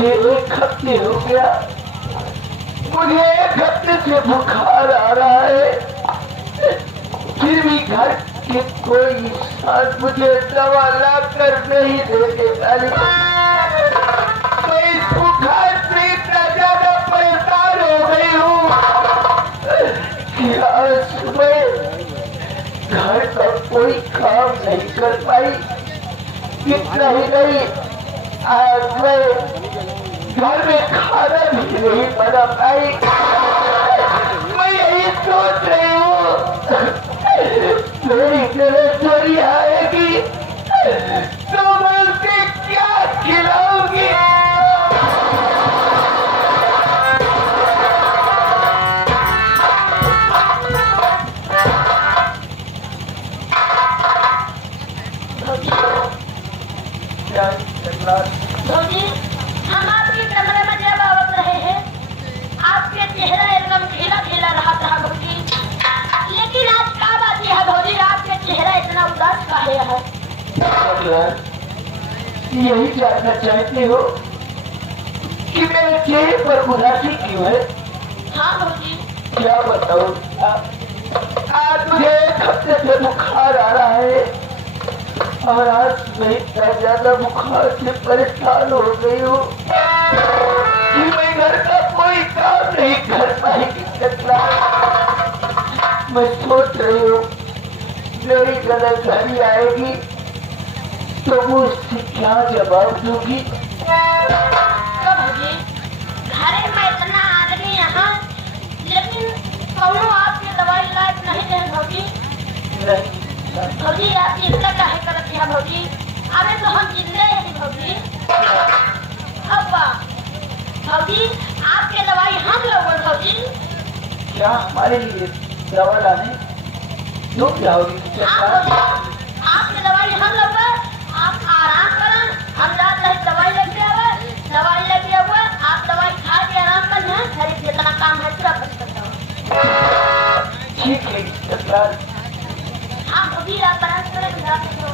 मुझे 1 हफ्ते हो गया, मुझे 1 हफ्ते से बुखार आ रहा है, फिर भी घर के कोई इंसान मुझे दवा ला कर नहीं देते। मैं इस बुखार से इतना ज्यादा परेशान हो गई हूँ कि आज मैं घर का कोई काम नहीं कर पाई। इतना ही नहीं, आज मैं घर में खाना भी नहीं बना पाई। मैं यही सोच रही हूँ मेरी चोरी आएगी तो मैं उसे क्या खिलाऊंगी। भौजी, हम आपके कमरे में जब आवत रहे हैं, आपके चेहरा एकदम खिला खिला रहा था भौजी, लेकिन आज क्या बात है भौजी, आपके चेहरा इतना उदास काहे है? यही जानना चाहते हो कि मेरे चेहरे पर उदासी क्यों है? हाँ भौजी। क्या बताऊं, आज मुझे 1 हफ्ते से बुखार आ रहा है और आज मैं इतना ज्यादा बुखार से परेशान हो गई हूँ कि मैं घर का कोई काम नहीं कर पाएगी। मैं सोच रही हूँ मेरी गलत घड़ी आएगी तो वो उससे क्या जवाब दूंगी। तो भौजी, घरे में इतना आदमी यहाँ, लेकिन कौनो आपकी दवाई इलाज नहीं दे भौजी। भौजी आप चिंता काहे करत है भौजी? अबे तो हम जिंदे हैं भौजी। अब्बा भौजी, आपके दवाई हम लोग भौजी। क्या हमारे लिए दवा लाने तुम जाओगी? हाँ भौजी, आपकी दवाई हम लोग, आप आराम करें, हम रात रहे दवाई लेके आवे, दवाई लेके आवे, आप दवाई खा के आराम करें, घर जितना काम है पूरा करता हूँ। ठीक है। हाँ भौजी, आप आराम करें, रात को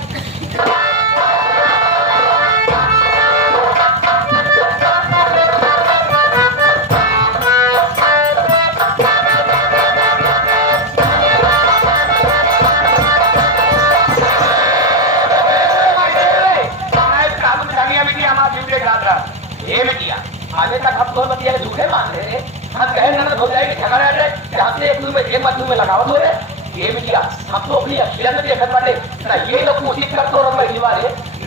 आगे तक हम दोनों बतिया झूठे मान रहे हम कहे ननद हो जाएगी झगड़ा रहे हमसे एक बात में लगावत हो रहे ये भी किया हम तो अपनी अखिया में देखत बाटे ना ये लोग कोशिश करते और पहली बार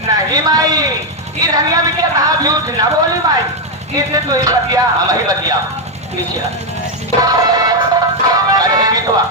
नहीं माई ये रंगिया भी क्या कहा झूठ ना बोली माई इसने तो ही बतिया हम ही बतिया पीछे अरे एक ही दवा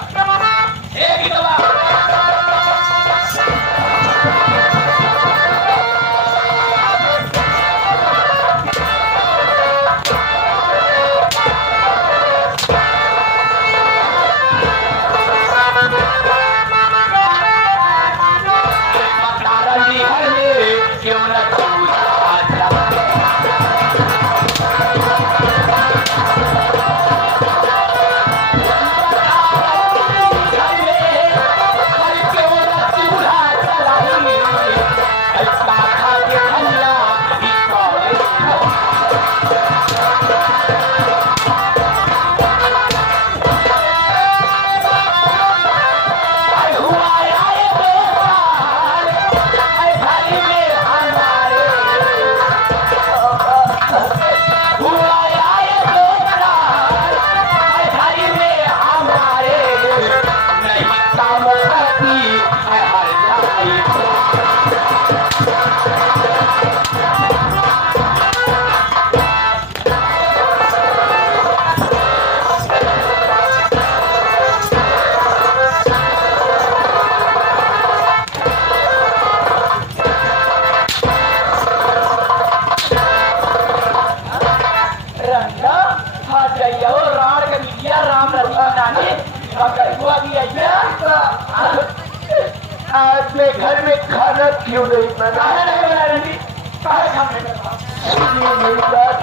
आज मैं घर में खाना क्यों नहीं बना मेरी बात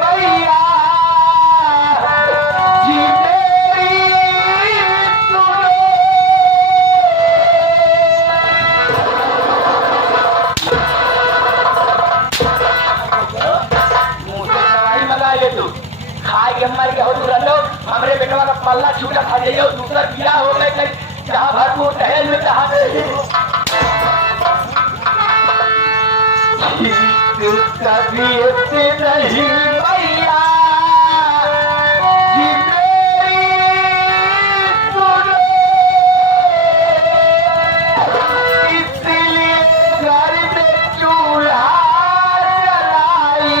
भैया खाए के मर के हो तू रहो हमरे बेटवा का पल्ला छूटा खा जाइयो दूसरा बिया हो गए कहीं जहाँ भरपूर दहेज में जहाँ तबीयत नहीं भैया जी मेरी सुनो इसलिए घर में चूल्हा जलाई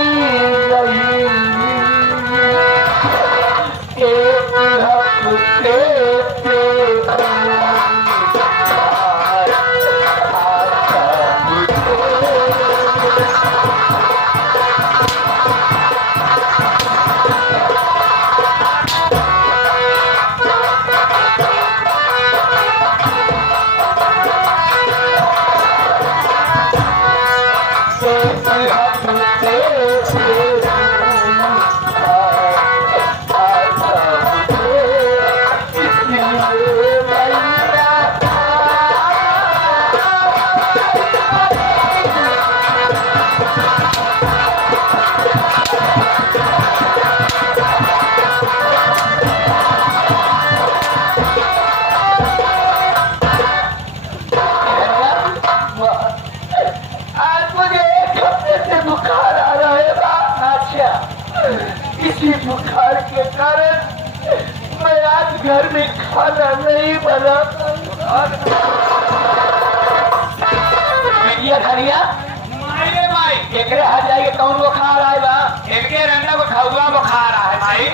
रही एक हफ्ते से इसी बुखार के कारण मैं आज घर में खाना नहीं बना धनिया माई माई एकरे हाथ जाएंगे कौन बुखार आए बा इनके रंगा को खौआ बुखार आ है भाई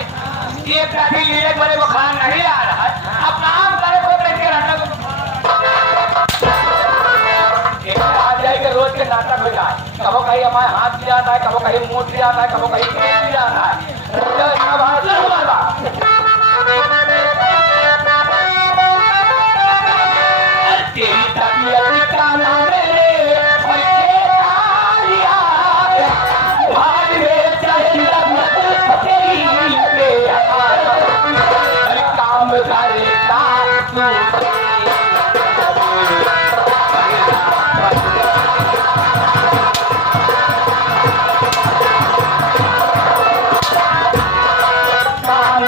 एक काफी लिए बड़े बुखार नहीं आ रहा है अब काम करे तो इनके रंगा को हाथ जाएंगे रोज के नाटक हो जाए कबो कहीं हमारे हाथ दिया आता है कबो कहीं मुंह दिया आता है कबो कहीं पेट दिया आता है तेरी तबीयत का नाम काम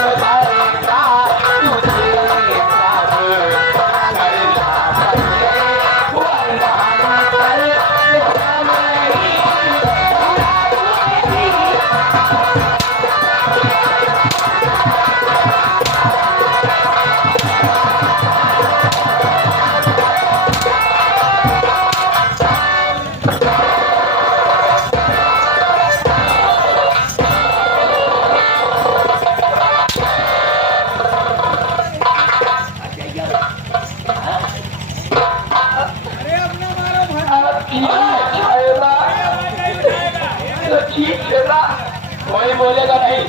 करता कोई बोलेगा नहीं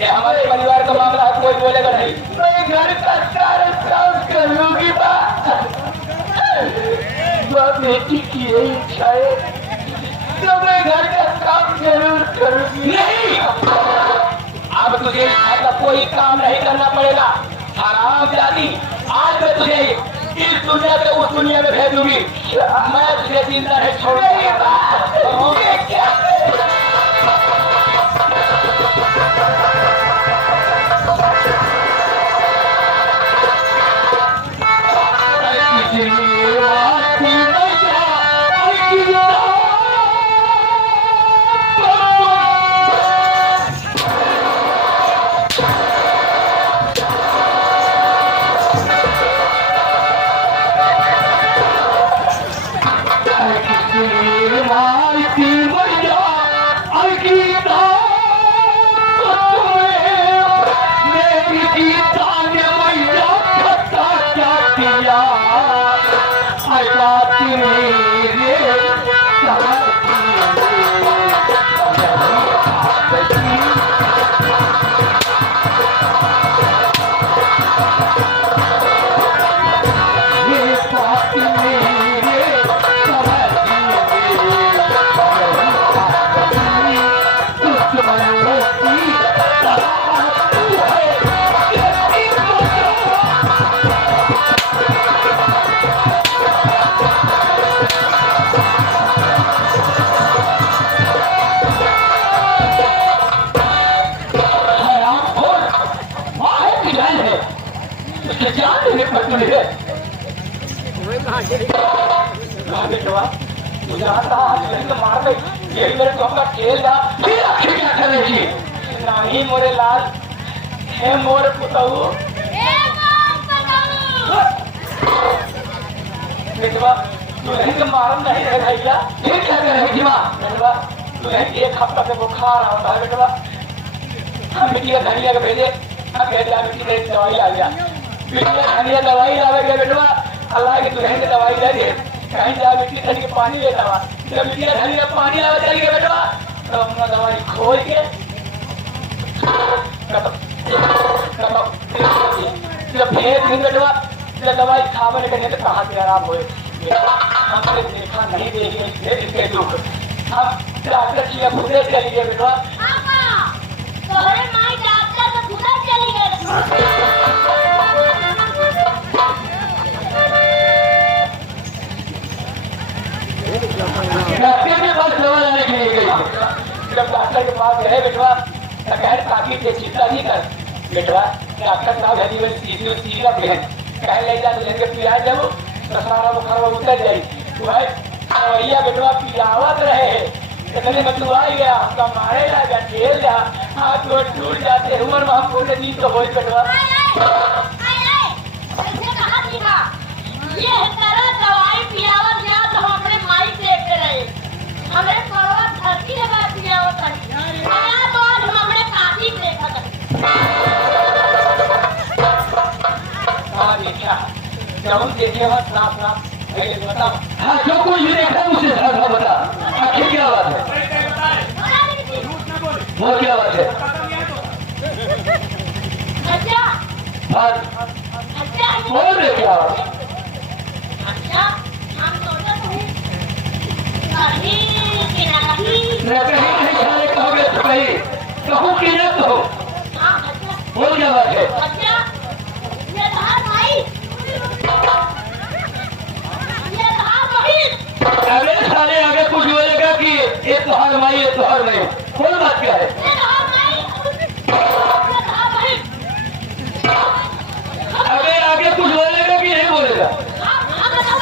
ये हमारे परिवार का मामला है कोई बोलेगा नहीं मैं घर का सारा काम करूंगी बेटी की यही इच्छा है तो मैं घर का काम जरूर करूंगी नहीं अब तुझे घर का कोई काम नहीं करना पड़ेगा हराम जाती आज मैं तुझे इस दुनिया से उस दुनिया में भेज दूंगी मैं तुझे जिंदा नहीं छोड़ूंगा मुझे जान लेने पर तुझे बेटवा मुझे आता आज नहीं तो मार दे यही मेरे तो अपना खेल था फिर आखिर क्या करेगी नहीं मोरे लाल है मोरे पुताऊ बेटवा तू नहीं तो मालूम नहीं है भैया फिर क्या करेगी माँ बेटवा तू नहीं एक हफ्ता से बुखार आता है बेटवा हम मिट्टी का धनिया के भेजे हम कहते हैं मिट्टी की दवाई आ गया मिट्टी का धनिया दवाई लावे गए बेटवा अल्लाह की तू नहीं दवाई ले दे कहीं जा मिट्टी धनी के पानी लेता हुआ जब मिट्टी का धनी का पानी लावे चल गया बेटवा तो अपना दवाई खोल के जब भेज दिन बेटवा जब दवाई खावे लेकर तो कहाँ से आराम होए हमने देखा नहीं देखे इसके दुख हम डॉक्टर की खुदे चली गए बेटवा तोहरे माई डॉक्टर तो खुदा चली गए डॉक्टर के पास दवा लाने के लिए गई जब डॉक्टर के पास गए बेटवा तो कह ताकि से चिंता नहीं कर बेटवा डॉक्टर साहब हरी बस सीधा बहन कह ले जा लेके पिला जब तो सारा बुखार उतर जाए भाई भैया बेटवा पिलावत रहे इतने में तू आ गया आपका मारे लगा खेल जा हाथ गोड़ टूट जाते उम्र में हम पूरे दिन तो हो बेटवा ऐसे कहा दिखा ये तरह दवाई पियावत गया तो हम अपने माई देखते रहे हमें पर्वत धरती लगा पियावत रही आया तो आज हम अपने काकी देखा था हाँ देखा जब देखे हो साफ साफ बताओ हाँ जो कुछ भी देखा उसे साफ बता आखिर क्या बात है वो क्या बात है अच्छा हाँ अच्छा बोल रहे क्या बात है अच्छा हम सोचते हैं कहीं कि ना कहीं मैं कहीं नहीं खाने कहोगे तो कहीं कहूँ कि न कहो हाँ अच्छा वो क्या बात है अच्छा ये धार भाई ये धार भाई अगले साले आगे कुछ बोलेगा कि ये तो हर माई ये तो हर नहीं कोई बात क्या है ये धार भाई अगर आगे कुछ बोलेगा कि नहीं बोलेगा हाँ बताओ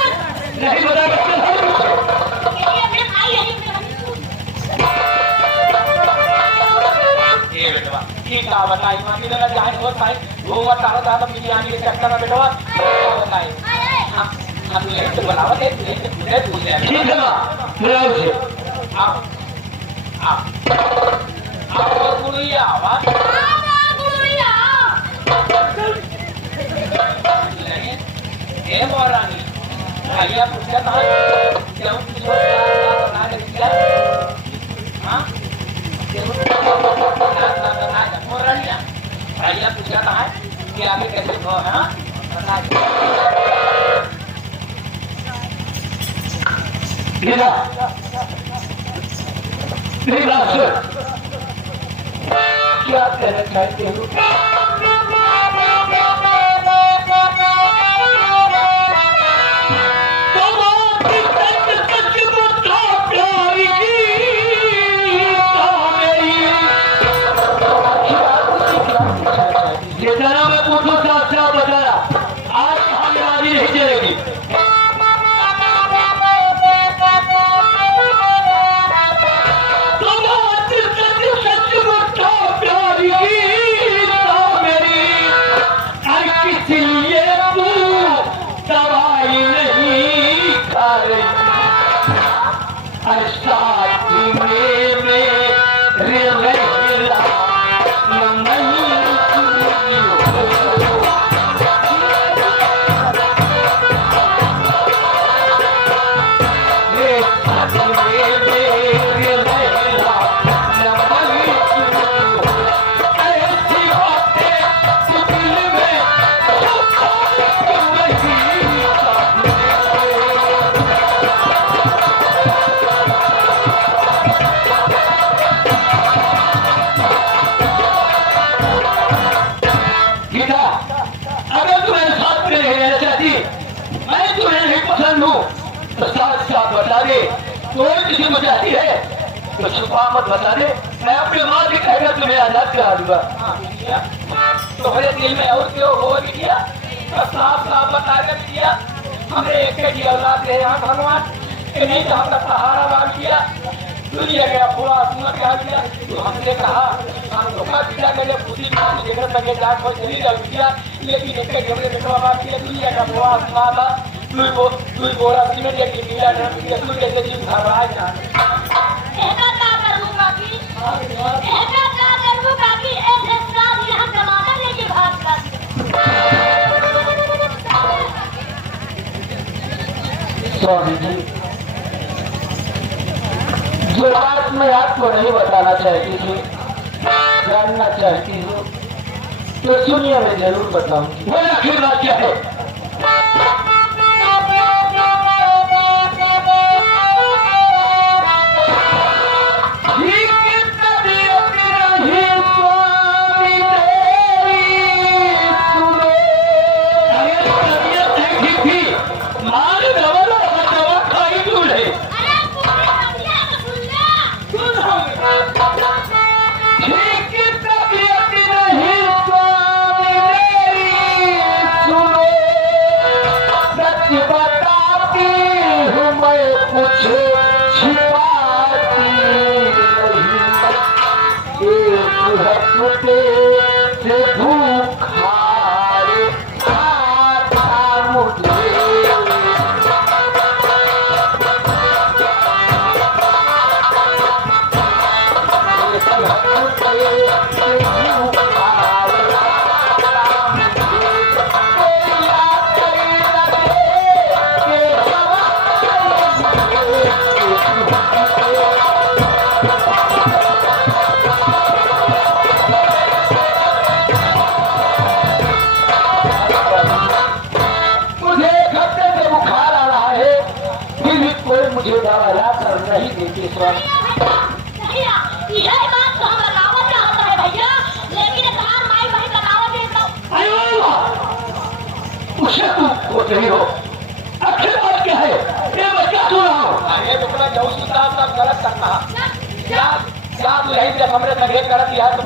नहीं बताएगा तो हर कुछ ये अपने भाई है ये बेटवा ठीक है बताइए मानी ना जान हो भाई घूमा तारा तारा बिरयानी के चक्कर में बेटवा बताइए हम ले तो बुलावा दे ले पूछ ले ठीक है मां बुलाओ उसे आओ आओ आओ गुड़िया आवाज ए मोरानी भैया पूछा था क्यों किसी बना के दिया हां मोरानी भैया पूछा था कि आगे कैसे हो हां बता लीला लीला सर क्या कहना चाहते हो तो छुपा मत बता दे मैं अपने माँ की कहकर तुम्हें आजाद करा दूंगा तुम्हारे दिल में और क्यों हो गया साफ साफ बता दे दिया हमने एक के औलाद दे यहाँ भगवान कि नहीं तो हमका सहारा मार किया दुनिया का पूरा आत्मा क्या किया तो हमने कहा हम धोखा दिया मैंने खुशी देखने लगे जान को चली लग गया लेकिन एक के हमने बेटवा बात किया दुनिया का पूरा आत्मा था तू बोरा सीमेंट के गिला ना किया तू कैसे जीव घबरा जा ऐसा क्या करूं काकी ऐसा क्या करूं काकी ऐसे साथ यहां जमाना लेके भाग कर स्वामी जी जो बात मैं आपको नहीं बताना चाहती थी जानना चाहती हूँ तो सुनिए मैं जरूर बताऊंगी। वो आखिर बात क्या है? मुझे दवा कर नहीं देती स्वामी। यह बात तो हम लगावत चाहता है भैया लेकिन तुम्हार माई भाई लगावत दे दो। अयो उसे तुम खोज रही हो आखिर बात क्या है? ये बच्चा तू रहा हो अरे टुकड़ा जाऊँ साहब सब गलत करना क्या क्या तू यही जब हमने लगे कर दिया तो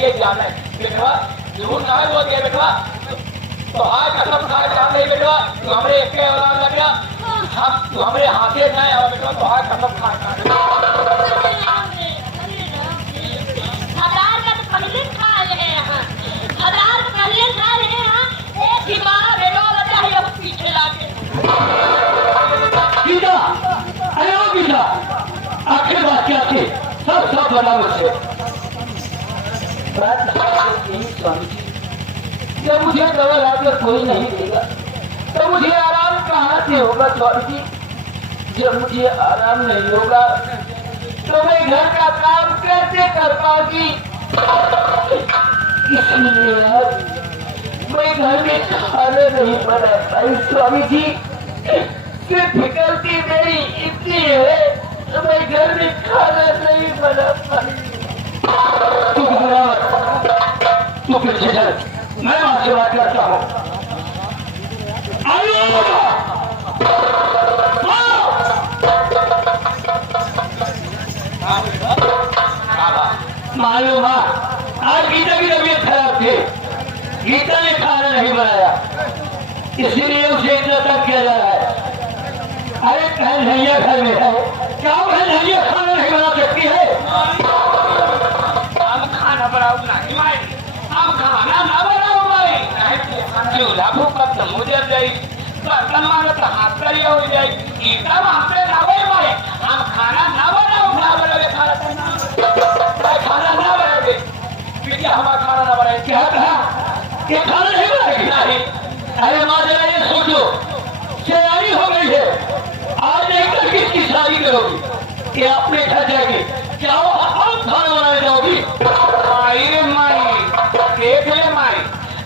ये जाना है बेटवा जरूर ना हो गया बेटवा तो आज कसम खा के जान नहीं बेटवा तो हमरे एक के औलाद लग गया हम तो हमरे हाथे ना और बेटवा तो आज कसम खा हजार का तो पहले खा रहे हैं हजार का पहले खा रहे हैं एक ही बार बेटा बच्चा है पीछे लाके गीता अरे ओ गीता आखिर बात क्या थी सब सब बना मुझसे बात यही स्वामी जी जब मुझे दवा लाकर कोई नहीं देगा तो मुझे आराम कहाँ से होगा स्वामी जी? जब मुझे आराम नहीं होगा तो मैं घर का काम कैसे कर पाऊंगी? इसलिए आज मैं घर में खाना नहीं बना पाई स्वामी जी। सिर्फ गलती मेरी इतनी है तो मैं घर में खाना नहीं बना पाई। तू पीछे चल मैं वहां से बात करता हूँ। मालूम आज गीता की तबीयत खराब थी गीता ने खाना नहीं बनाया इसीलिए उसे इतना तक किया जा रहा है। अरे बहन भैया घर में है क्या बहन भैया खाना नहीं बना सकती है? हम खाना बनाओ नहीं भाई हम खाना ना बनाओ भाई चूल्हा फूक तो मुझे जाए बर्तन मारो तो हाथ पर ही हो जाए ईटा हमसे ना भाई हम खाना ना बनाओ ना बनाओगे खाना ना बनाओगे क्योंकि हमारा खाना ना बनाए क्या कहा ये खाना नहीं बनाएगी? नहीं अरे माँ जरा ये सोचो शराबी हो गई है आज एक तो किसकी शादी करोगी कि अपने घर जाएगी क्या वो आप खाना बनाने जाओगी? माई माई देख ले माई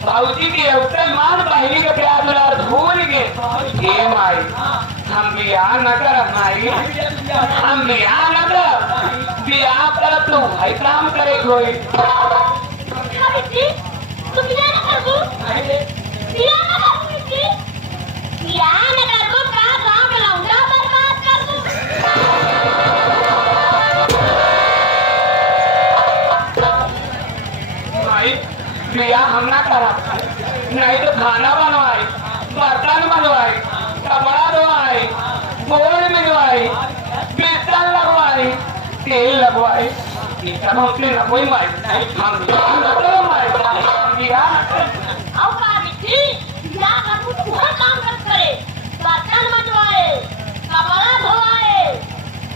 बाबूजी की अवसर मान बहनी का प्यार भूल गए ये माई हम बियाह न कर माई हम बियाह न कर बियाह कर तू भाई काम करे कोई तुम ये ना कर दो बिया ना कर दो बिया ना कर दो का काम लाऊंगा बर्बाद कर दो भाई बिया हम ना करा, नहीं तो खाना बनवाए, बर्तन बनवाए, कपड़ा धोवाए, बोल मिलवाए, बिस्तर लगवाए, तेल लगवाए, ये सब हमसे न कोई मारे नहीं, हम तो मारे बिया अब का बिट्टी बिया करू तो वह काम कर करे, बर्तन बनवाए, कपड़ा धोवाए,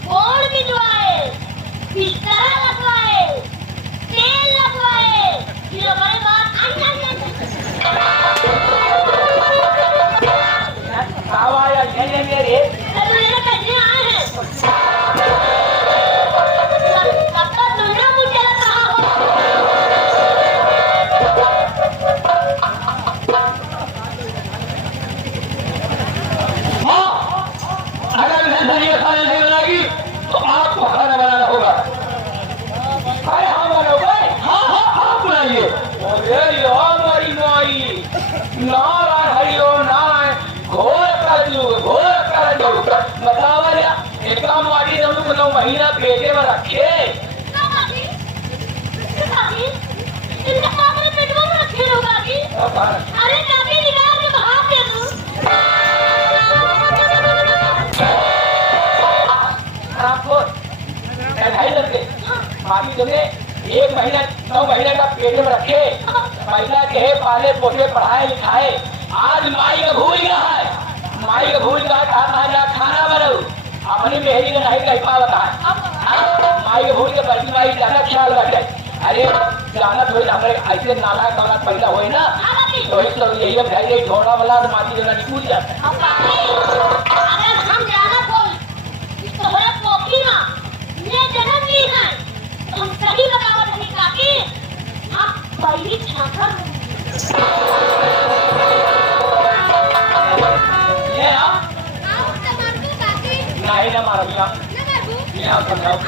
बोल मिलवाए, बिस्तर लगवाए, तेल लगवाए, फिर हमारे बाद आवाया ये मेरे अरे ये कैसे आए हैं? कब तक दुनिया मुझे लग रहा हो? हाँ, अगर ये खाने नहीं बनाएगी तो आपको खाना बनाना होगा। अरे हाँ बनोगे? हाँ हाँ आप बनाइए। अरे यार मेरी माई, नारायण हरिओ नारायण, घोर कर दो। बताओ भैया, एक काम वाली तुम लोग 9 महीना पेटे में रखे। इनका पापा पेटवा में रखे होगा कि? अरे काकी निकाल के बाहर दे दूं। आपको ढाई लगे मामी तुमने 1 महीना 9 महीने का पेट में रखे, पैसा के पाले पोसे पढ़ाए लिखाए, आज माई का भूल गया है, माई का भूल गया कहा खाना बनाओ, अपनी मेहरी का नहीं कह पाता है, माई का भूल के बड़ी माई ज्यादा ख्याल रखे। अरे जाना थोड़ी हमारे ऐसे नाला काला पैदा हुए ना, तो यही भाई झोड़ा वाला माटी जो निकल जाता है। अगर हम जाना कोई इस तोहरे पोखी ना ये जन्म ली है, तो हम सही बतावत नहीं काकी, हम पहली छाकर ये आप आओ तो मार दो काकी, नहीं ना मारो भैया, ना मारू, ये आप समझाओ।